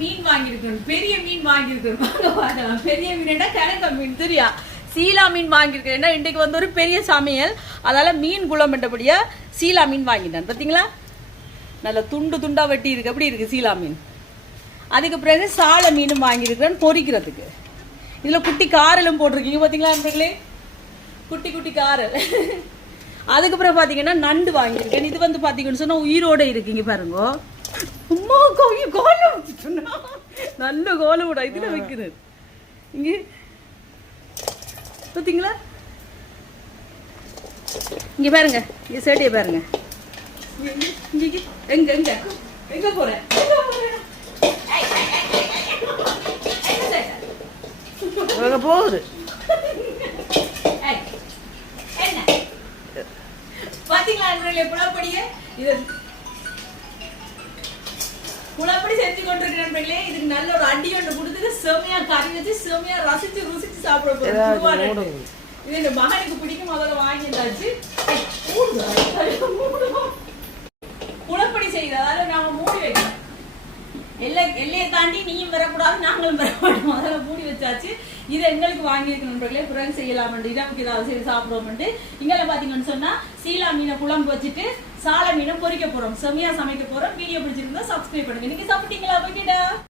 மீன் வாங்கியிருக்கணும், பெரிய மீன் வாங்கியிருக்கணும். வாங்க பார்க்கலாம். பெரிய மீன்டா கிழக்க மீன் தெரியா, சீலா மீன் வாங்கியிருக்கேன். ஏன்னா இன்றைக்கு வந்து ஒரு பெரிய சமையல், அதனால மீன் குழம்புன்றபடியா சீலா மீன் வாங்கிட்டேன். பார்த்தீங்களா, நல்ல துண்டு துண்டா வெட்டி இருக்கு. அப்படி இருக்கு சீலா மீன். அதுக்கு பிறகு சாலை மீனும் வாங்கியிருக்கிறேன் பொரிக்கிறதுக்கு. இதில் குட்டி காரலும் போட்டிருக்கீங்க பார்த்தீங்களா நண்பர்களே, குட்டி குட்டி காரல். அதுக்கு பிறகு பார்த்தீங்கன்னா நண்டு வாங்கியிருக்கேன். இது வந்து பார்த்தீங்கன்னு சொன்னால் உயிரோட இருக்குங்க பாருங்க. அம்மா கோலம் நல்ல கோலம் விட இதில் வைக்குது. இங்கே பார்த்தீங்களா, இங்கே பாருங்க, இங்கே சேட்டியை பாருங்க. எங்க எங்க எங்க போறேன் போகுது. பாத்தீங்களா புலப்படியே இது புலப்படி செஞ்சு கொண்டிருக்கிறேன். இதுக்கு நல்ல ஒரு அடி ஒன்று கொடுத்துட்டு செமையா கறி வச்சு செமையா ரசிச்சு ருசிச்சு சாப்பிட போறோம். இது எங்க மகனுக்கு பிடிக்கும், முதல்ல வாங்கிட்டாச்சு. புலப்படி செய்யுது, அதாவது நாம மூடி வைக்கணும். எல்லையை தாண்டி நீயும் வரக்கூடாது, நாங்களும் வர மாட்டோம். அதெல்லாம் மூடி வச்சாச்சு. இதை எங்களுக்கு வாங்கியிருக்க நண்பர்களே, பிறகு செய்யலாம். நமக்கு ஏதாவது செய்து சாப்பிடுவோம். இங்கெல்லாம் பாத்தீங்கன்னு சொன்னா சீலா மீனை குழம்பு வச்சுட்டு சாலை மீனை பொரிக்க போறோம், செமையா சமைக்க போறோம். வீடியோ பிடிச்சிருந்தா சப்ஸ்கிரைப் பண்ணுங்க. நீங்க சாப்பிட்டீங்களா? போய்கிட்டா